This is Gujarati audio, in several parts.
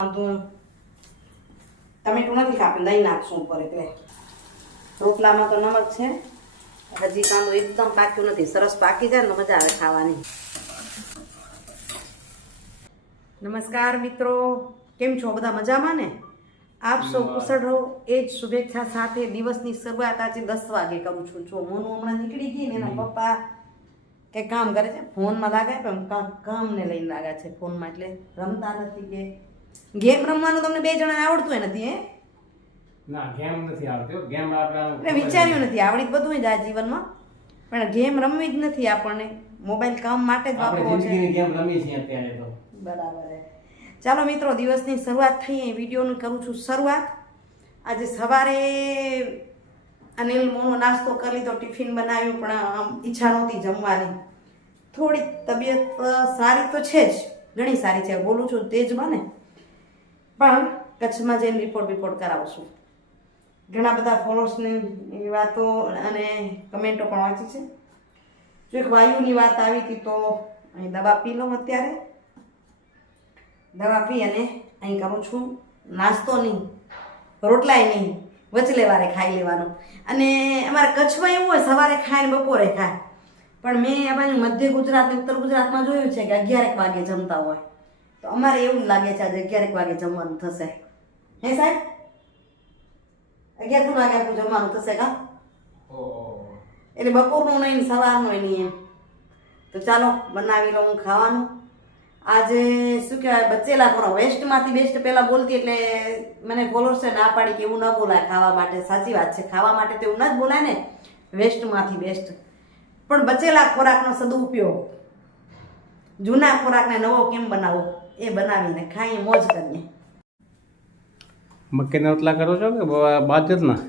ટમેટું નથી કાપી દહીં નાખશું ઉપર એટલે રોટલામાં તો નમક છે. હજી કાંદો એકદમ પાક્યું નથી, સરસ પાકી જાય ને મજા આવે ખાવાની. નમસ્કાર મિત્રો, કેમ છો બધા? મજામાં ને? આપ સૌ કુશળ રહો એ જ શુભેચ્છા સાથે દિવસની શરૂઆત આજે 10 વાગે કરું છું. જો મોનું હમણાં નીકળી ગઈ ને એના પપ્પા કે કામ કરે છે, ફોનમાં લાગે પણ કામને લઈને લાગે છે ફોનમાં, એટલે રમતા નથી. કે ગેમ રમવાનું તમને બે જણાને આવડતું હોય નથી? ના, ગેમ નથી આવડતું. ગેમ આપણે વિચાર્યું નથી, આવડી બધું જ આ જીવનમાં, પણ ગેમ રમવી જ નથી આપણને. મોબાઈલ કામ માટે જ વાપરવો છે. ગેમ રમી છે અત્યારે તો. બરાબર. ચાલો મિત્રો, દિવસની શરૂઆત થઈ. વિડીયોનું કરું છું શરૂઆત. આજે સવારે અનિલ મોનો નાસ્તો કરી લીધો, ટિફિન બનાવ્યું, પણ ઈચ્છા નહોતી જમવાની. થોડી તબિયત સારી તો છે જ, ઘણી સારી છે, બોલું છું તેજમાં ને, પણ કચ્છમાં જઈને રિપોર્ટ કરાવશું. ઘણા બધા ફોલોઅર્સની વાતો અને કમેન્ટો પણ વાંચી છે. જો એક વાયુની વાત આવી હતી તો અહીં દવા પી લઉં. અત્યારે દવા પી અને અહીં કરું છું નાસ્તો નહીં, રોટલાય નહીં, વચલે વારે ખાઈ લેવાનું. અને અમારા કચ્છમાં એવું હોય, સવારે ખાય ને બપોરે ખાય, પણ મેં આ બાજુ મધ્ય ગુજરાત ને ઉત્તર ગુજરાતમાં જોયું છે કે 11 વાગે જમતા હોય. તો અમારે એવું લાગે છે આજે 11 વાગે જમવાનું થશે. હે સાહેબ? 11 વાગે આપણું જમવાનું થશે કા? એટલે બપોરનું નહીં, સવારનું નહીં એમ. તો ચાલો બનાવી લઉં ખાવાનું. આજે શું કહેવાય, બચેલા ખોરાક વેસ્ટમાંથી બેસ્ટ પહેલાં બોલતી, એટલે મને ફોલોઅર્સે ના પાડી કે એવું ન બોલાય ખાવા માટે. સાચી વાત છે, ખાવા માટે તો એવું ન જ બોલાય ને, વેસ્ટમાંથી બેસ્ટ. પણ બચેલા ખોરાકનો સદુપયોગ, જૂના ખોરાકને નવો કેમ બનાવવો, એ બનાવીને ખાઈએ, મોજ કરીએ. મકાઈના રોટલા કરો છો કે બાજરના?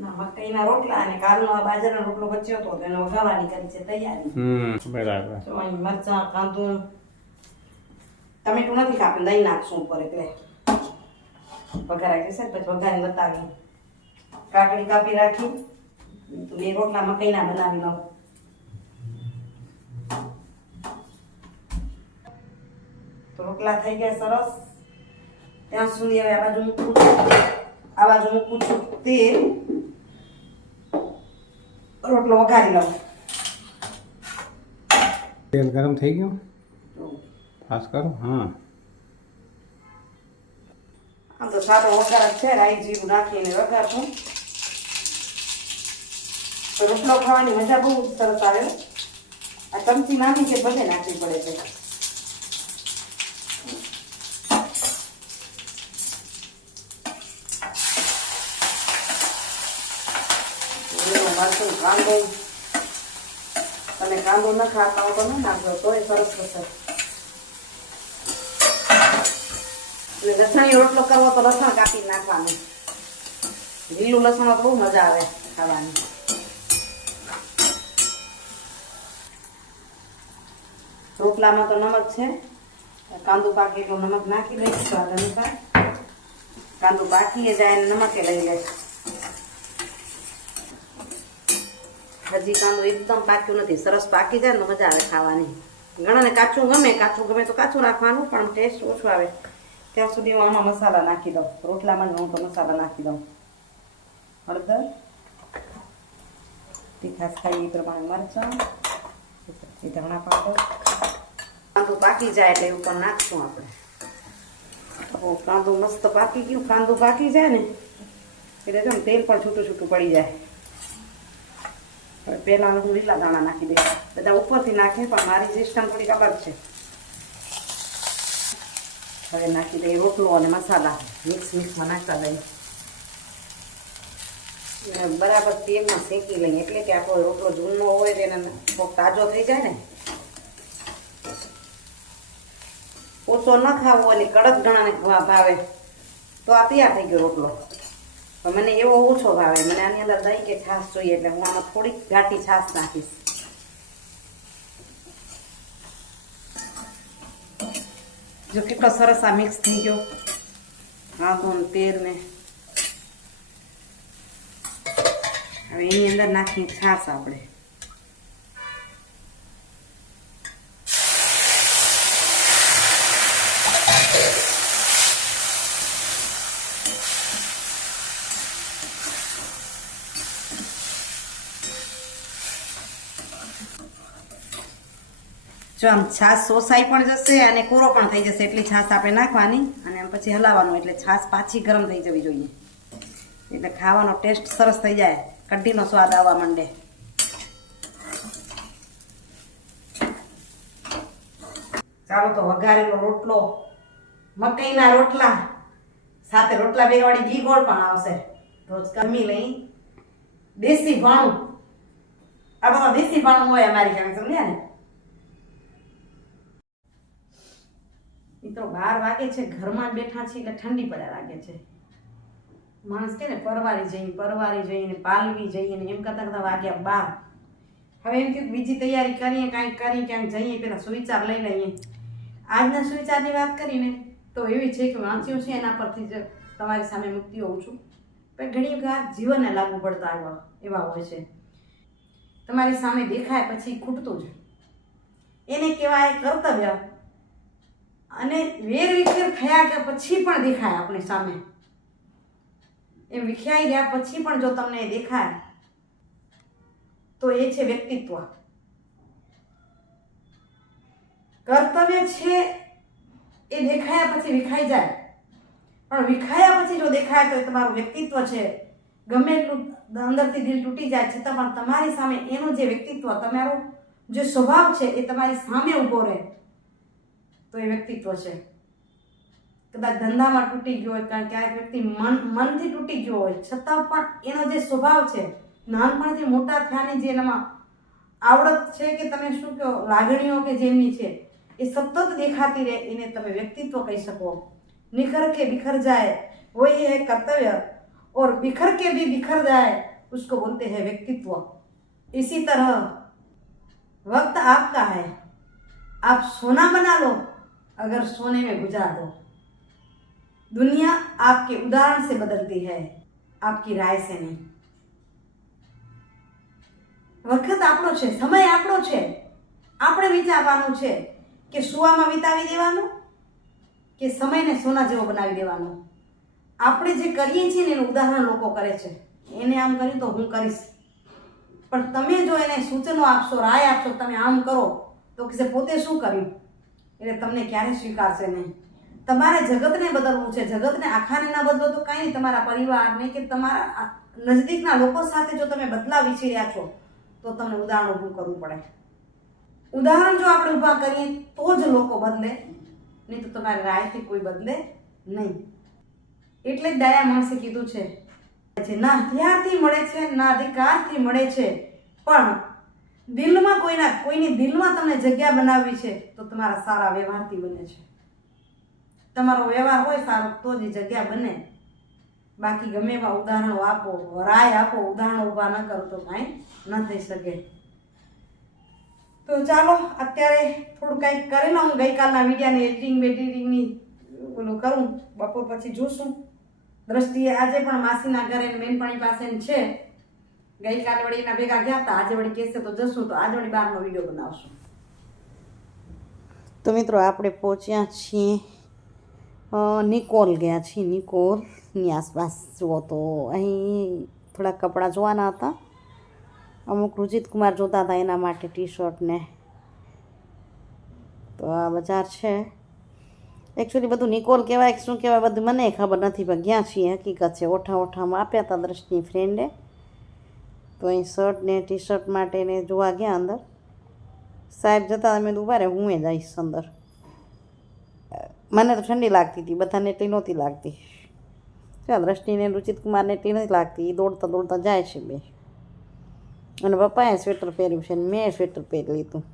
ના, મકાઈના રોટલા અને કાલનો બાજરાનો રોટલો બચ્યો હતો, તેને વઘારવાની કરી છે તૈયારી. બરાબર. તો અહીં મરચાં, કાંદું, ટમેટું નથી કાપી દહીં નાખશું ઉપર એટલે વઘારાઈ જશે. પછી વઘારી બતાવી. કાકડી કાપી રાખી તો 2 રોટલા મકાઈના બનાવી લઉં. તો રોટલા થઈ ગયા સરસ. ત્યાં સુધી હવે આ બાજુ મૂકું છું તેલ, રોટલો વઘારી લઉં. તેલ ગરમ થઈ ગયું? પાસ કરો. હા, આમ તો સારો વઘાર જ છે, રાઈ જીરું નાખીને વઘારશું. રોટલો ખાવાની મજા બહુ સરસ આવે. આ ચમચી નાની છે, બધે નાખવી પડે છે. મરચું, કાંદો, અને કાંદો ન ખાતા હો તો ન નાખો તોય સરસ થશે. લસણી રોટલો કરવો તો લસણ કાપી નાખવાનું. લીલું લસણ તો બહુ મજા આવે ખાવાની. રોટલામાં તો નમક છે, કાંદો પાકી એટલું નમક નાખી દઈશ સ્વાદ અનુસાર. કાંદો પાકી જાય ને નમકે લઈ લઈશ. હજી કાંદો એકદમ પાક્યું નથી, સરસ પાકી જાય ને મજા આવે ખાવાની. ઘણાને કાચું ગમે તો કાચું રાખવાનું, પણ ટેસ્ટ ઓછો આવે. ત્યાં સુધી હું આમાં મસાલા નાખી દઉં. રોટલામાં જ હું તો મસાલા નાખી દઉં. હળદર, તીખાસ ખાઈ એ પ્રમાણે મરચાં, ધાણા પાવડર. કાંદો પાકી જાય એટલે ઉપર નાખશું આપણે. કાંદો મસ્ત પાકી ગયું. કાંદો પાકી જાય ને એટલે જો તેલ પણ છૂટું પડી જાય. હવે પહેલાં હું લીલા દાણા નાખી દઈશ. બધા ઉપરથી નાખે, પણ મારી સિસ્ટમ થોડી ખબર છે. હવે નાખી દઈએ રોટલો અને મસાલા, મિક્સમાં નાખતા દઈએ. બરાબર તેલમાં શેકી લઈએ, એટલે કે આપણો રોટલો જૂનો હોય તેને તાજો થઈ જાય ને. ઓછો ન ખાવો અને કડક ઘણાને ભાવે તો આ તૈયાર થઈ ગયો રોટલો. પણ મને એવો ઓછો ભાવે. મને આની અંદર દહીં કે છાશ જોઈએ, એટલે હું આમાં થોડીક ઘાટી છાશ નાખીશ. જો કેટલો સરસ આ મિક્સ થઈ ગયો, કાંદો ને તેલ ને. હવે એની અંદર નાખીએ છાશ આપણે. જો આમ છાશ સોસાઈ પણ જશે અને કોરો પણ થઈ જશે એટલી છાશ આપણે નાખવાની અને આમ પછી હલાવવાનું એટલે છાશ પાછી ગરમ થઈ જવી જોઈએ એટલે ખાવાનો ટેસ્ટ સરસ થઈ જાય કઢીનો સ્વાદ આવવા માંડે ચાલો તો વઘારેલો રોટલો મકાઈના રોટલા સાથે રોટલા બેરવાળી ઘી ગોળ પણ આવશે રોજ કમી લઈ દેશી ભાણું આ બધા દેશી ભાણું હોય અમારી ઘરે સમજ્યા ને મિત્રો 12 વાગે છે ઘરમાં બેઠા છીએ એટલે ઠંડી પડ્યા લાગે છે માણસ કે ને પરવારી જઈને પાલવી જઈએ ને એમ કરતા વાગ્યા 12 હવે એમ કે બીજી તૈયારી કરીએ કાંઈક કરી ક્યાંક જઈએ પેલા સુવિચાર લઈ લઈએ આજના સુવિચારની વાત કરીને તો એવી છે કે વાંચ્યું છે એના પરથી જ તમારી સામે મૂકતી હોઉં છું પણ ઘણી વખત જીવનને લાગુ પડતા એવા હોય છે તમારી સામે દેખાય પછી ખૂટતું જ એને કહેવાય કર્તવ્ય અને વેરવિખેર થયા કે પછી પણ દેખાય આપણી સામે એમ વિખરાઈ ગયા પછી પણ જો તમને દેખાય તો એ છે વ્યક્તિત્વ કર્તવ્ય છે એ દેખાયા પછી વિખાઈ જાય પણ વિખાયા પછી જો દેખાય તો એ તમારું વ્યક્તિત્વ છે ગમે એટલું અંદરથી દિલ તૂટી જાય છતાં પણ તમારી સામે એનું જે વ્યક્તિત્વ તમારો જે સ્વભાવ છે એ તમારી સામે ઊભો રહે તો એ વ્યક્તિત્વ છે કદાચ ધંધામાં તૂટી ગયો હોય કારણ ક્યારેક વ્યક્તિ મનથી તૂટી ગયો હોય છતાં પણ એનો જે સ્વભાવ છે નાનપણથી મોટા થયાની જે એનામાં આવડત છે કે તમે શું કહો લાગણીઓ કે જેમની છે એ સતત દેખાતી રહે એને તમે વ્યક્તિત્વ કહી શકો निखर के बिखर जाए वही है कर्तव्य और बिखर के भी बिखर जाए उसको बोलते हैं व्यक्तित्व इसी तरह वक्त आपका है आप सोना बना लो अगर सोने में गुजार दो दुनिया आपके उदाहरण से बदलती है आपकी राय से नहीं वक्त આપણો છે સમય આપણો છે આપણે વિચારવાનું છે કે સુવામાં વિતાવી દેવાનું કે સમયને સોના જેવો બનાવી દેવાનો આપણે જે કરીએ છીએ ને એનું ઉદાહરણ લોકો કરે છે એને આમ કર્યું તો હું કરીશ પણ તમે જો એને સૂચનો આપશો રાય આપશો તમે આમ કરો તો કે પોતે શું કર્યું એટલે તમને ક્યારેય સ્વીકારશે નહીં તમારે જગતને બદલવું છે જગતને આખાને ના બદલો તો કાંઈ નહીં તમારા પરિવારને કે તમારા નજદીકના લોકો સાથે જો તમે બદલાવ ઈચ્છી રહ્યા છો તો તમને ઉદાહરણ ઊભું કરવું પડે ઉદાહરણ જો આપણે ઊભા કરીએ તો જ લોકો બદલે નહીં તો તમારી રાયથી કોઈ બદલે નહીં એટલે જ દયા માણસે કીધું છે ના હથિયારથી મળે છે ના અધિકારથી મળે છે પણ દિલમાં કોઈની દિલમાં તમને જગ્યા બનાવવી છે તો તમારા સારા વ્યવહારથી બને છે તમારો વ્યવહાર હોય સારો તો જ જગ્યા બને બાકી ગમે એવા ઉદાહરણો આપો રાય આપો ઉદાહરણો ઊભા ન કરો તો કાંઈ ન થઈ શકે તો ચાલો અત્યારે થોડું કંઈક કરી લઉં ગઈકાલના વિડીયાની એડિટિંગની ઓલું કરું બપોર પછી જોશું દ્રષ્ટિએ આજે પણ માસીના ઘરે બેનપણી પાસે છે ગઈકાલે વળી એના ભેગા ગયા હતા આજે વળી કહેશે તો જશું તો આજે વળી બહારનો વિડીયો બનાવશું તો મિત્રો આપણે પહોંચ્યા છીએ નિકોલ ગયા છીએ નિકોલની આસપાસ જુઓ તો અહીં થોડાક કપડાં જોવાના હતા અમુક રુચિત કુમાર જોતા હતા એના માટે ટી શર્ટ ને તો આ બજાર છે એકચ્યુઅલી બધું નિકોલ કહેવાય શું કહેવાય બધું મને ખબર નથી પણ ગયા છીએ હકીકત છે ઓઠામાં આપ્યા હતા દ્રષ્ટિની ફ્રેન્ડે તો અહીં શર્ટ ને ટી શર્ટ માટે ને જોવા ગયા અંદર સાહેબ જતા અમે ઉભા રહે હું એ જઈશ અંદર મને તો ઠંડી લાગતી હતી બધાને એટલી નહોતી લાગતી ચાલ દ્રષ્ટિને રુચિત કુમારને એટલી નથી લાગતી એ દોડતા દોડતા જાય છે બે અને પપ્પાએ સ્વેટર પહેર્યું છે ને મેં સ્વેટર પહેરી લીધું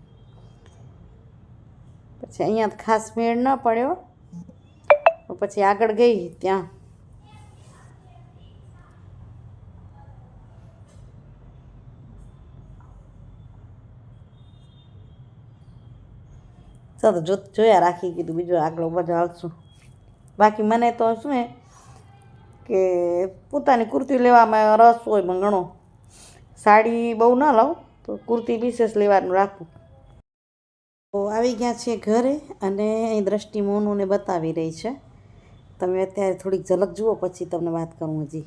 પછી અહીંયા ખાસ મેળ ન પડ્યો પછી આગળ ગઈ ત્યાં ચાલો જોયા રાખી કીધું બીજું આગળ બધા આવશું બાકી મને તો શું કે પોતાની કુર્તી લેવામાં રસ હોય પણ ઘણો સાડી બહુ ન લઉં તો કુર્તી વિશેષ લેવાનું રાખું તો આવી ગયા છે ઘરે અને અહીં દ્રષ્ટિ મોનુને બતાવી રહી છે તમે અત્યારે થોડીક ઝલક જુઓ પછી તમને વાત કરું હજી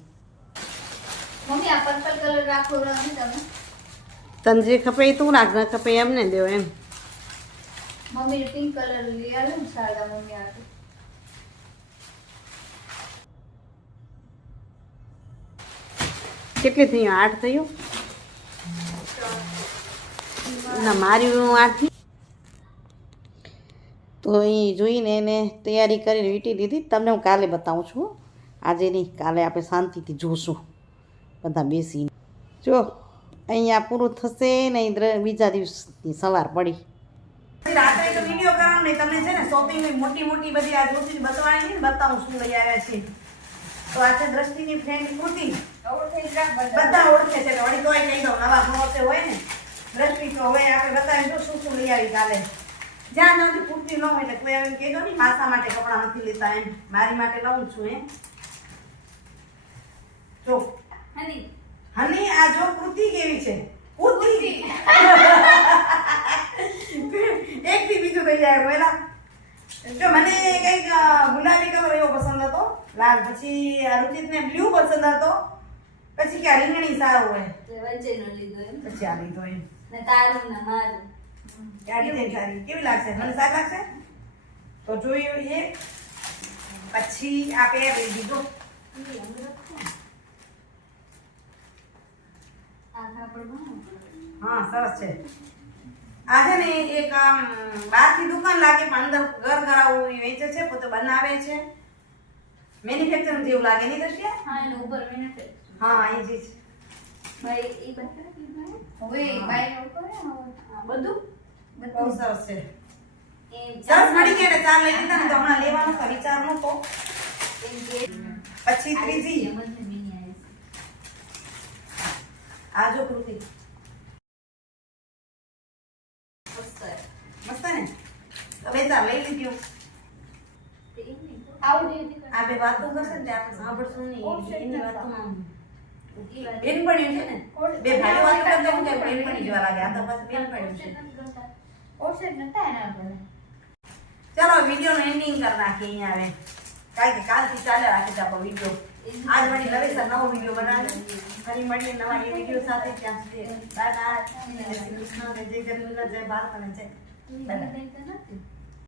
મમ્મી આ પર્પલ કલર રાખો તમે તને જે ખપે એ તું રાખ ન ખપે એમને દેવો એમ મમ્મીને પિંક કલર લઈ આલે ને શારદા મમ્મી આપે. કેટલી થઈ 8 થયું ના મારી 8 થી તો એ જોઈને એને તૈયારી કરીને વીંટી દીધી. તમને હું કાલે બતાવું છું, આજે નહીં, કાલે આપણે શાંતિથી જોશું બધા બેસીને. જો અહીંયા પૂરું થશે ને બીજા દિવસની સવાર પડી. રાત્રે તો વિડીયો કરવાનો નહીં, તમને છે ને શોપિંગની મોટી મોટી બધી આ જોતી બતાવવાની ને બતાવું શું લઈ આવ્યા છે. તો આ છે દ્રષ્ટિની ફ્રેન્ડ કૃતિ, બધા ઓળખે છે વળી તોય કહી દઉં નવા ભણોતે હોય ને દ્રષ્ટિ તો હવે આપણે બતાવીશું શું શું લઈ આવી કાલે. જ્યાં નથી પૂરતી ન હોય એટલે કોઈ એમ કહી દો ને માસા માટે કપડાં નથી લેતા એમ, મારી માટે લઉં છું એમ. જો હની હની આ જો કૃતિ કેવી છે, કૃતિ એક થી બીજું થઈ જાય પહેલા. જો મને કઈક ગુલાબી કલર એવો પસંદ હતો, લાલ, પછી રુચિતને બ્લુ પસંદ હતો, પછી કે આ રીંગણી સારો હોય, વચ્ચેનો લીધો એમ પછી આ લીધો એમ. ને તારું ને મારું આ ડિઝાઇન સારી કેવી લાગશે, મને સારી લાગશે તો જોયું એ. પછી આ પેર લઈ દીધો. આ કાપડ બનાવો. હા સરસ છે. આ છે ને એક આમ બહારથી દુકાન લાગે પણ અંદર ઘર ઘરાવું વેચે છે, પોતે બનાવે છે, મેન્યુફેક્ચર જેવું લાગે નહીં દ્રષ્ટિ? હા એને ઉપર મિનિટ હા એ જ છે. ભાઈ એ બતાવી હવે ભાઈ ઉપર બધું બહુ સરસ છે. એ સરસ મળી ગયા ને 4 લઈ લીધા ને તો હમણાં લેવાનો તો વિચાર નહોતો. પછી ત્રીજી આ જો કૃતિ મસ્ત ને, તો બે 4 લઈ લીધું. આ બે વાતો કરશે ને આપણે સાંભળશું નહીં, એની વાતોમાં બેનપણીઓ છે ને, બે ભાઈઓ વાતો કરતા હું કે બેનપણી જેવા લાગે, આ તો બસ બેનપણીઓ છે. ઓફસેટ નતા એના પર ચાલો વિડીયો નું એન્ડિંગ કરી નાખીએ અહીંયા આવે, કારણ કે કાલથી ચાલે રાખે છે આપણો વિડીયો. આજ વળી નવેસર નવો વિડીયો બનાવે, ફરી મળીએ નવા એ વિડીયો સાથે. ત્યાં સુધી બાય બાય. જય શ્રી કૃષ્ણ, જય જગન્નાથ, જય ભારત અને જય નથી